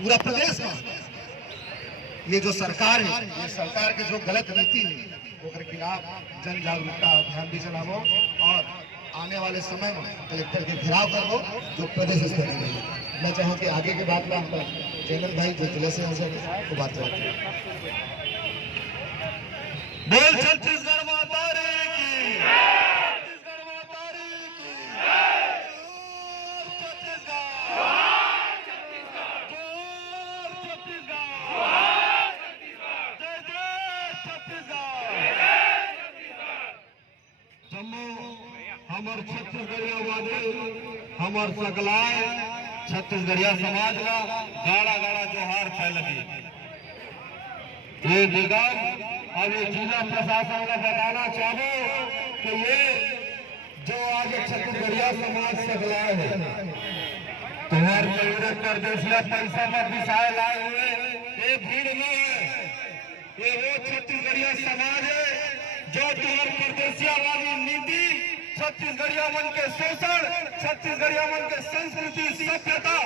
पूरा प्रदेश में ये जो सरकार है, ये सरकार के जो गलत नीति है उसके खिलाफ जन जागरूकता अभियान भी चलावो और आने वाले समय में कलेक्टर के घेराव करो जो प्रदेश स्तर में। मैं चाहूँ कि आगे की बात में चैनल भाई जो जिले से तो बात करें। बोल छत्तीसगढ़ माता की, छत्तीसगढ़ माता की। हमार छत्तीसगढ़िया वादे हमार सकलाय छत्तीसगढ़िया समाज का गाड़ा गाड़ा जोहार फैलगी। ये निगम और ये जिला प्रशासन को बताना चाहूँ कि ये जो आगे छत्तीसगढ़िया समाज सकलाय है तुम्हारे जरूरत परदेशिया पैसा पर दिशाए लाए हुए ये भीड़ में है। ये वो छत्तीसगढ़िया समाज है जो तुम्हारे परदेशिया वाली नीति, छत्तीसगढ़िया मन के शोषण, छत्तीसगढ़िया मन के संस्कृति सभ्यता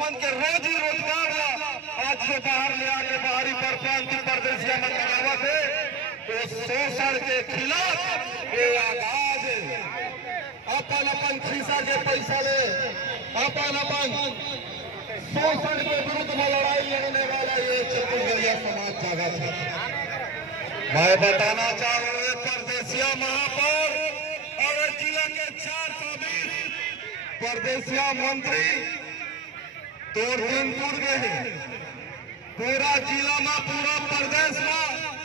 मन के रोजी रोजगार आज जो बाहर ले आके बाहरी परप्रांति परदेशिया मन बनावत है तो शोषण के खिलाफ ये आगाज अपन अपन खीसा के पैसा ले अपन शोषण के विरुद्ध में लड़ाई लड़ने वाला ये छत्तीसगढ़िया समाज जागत है। मैं बताना चाहूँ परदेशिया महापौर और जिला के 420 परदेशिया मंत्री तोड़ दिन टूट गए। पूरा जिला में पूरा प्रदेश में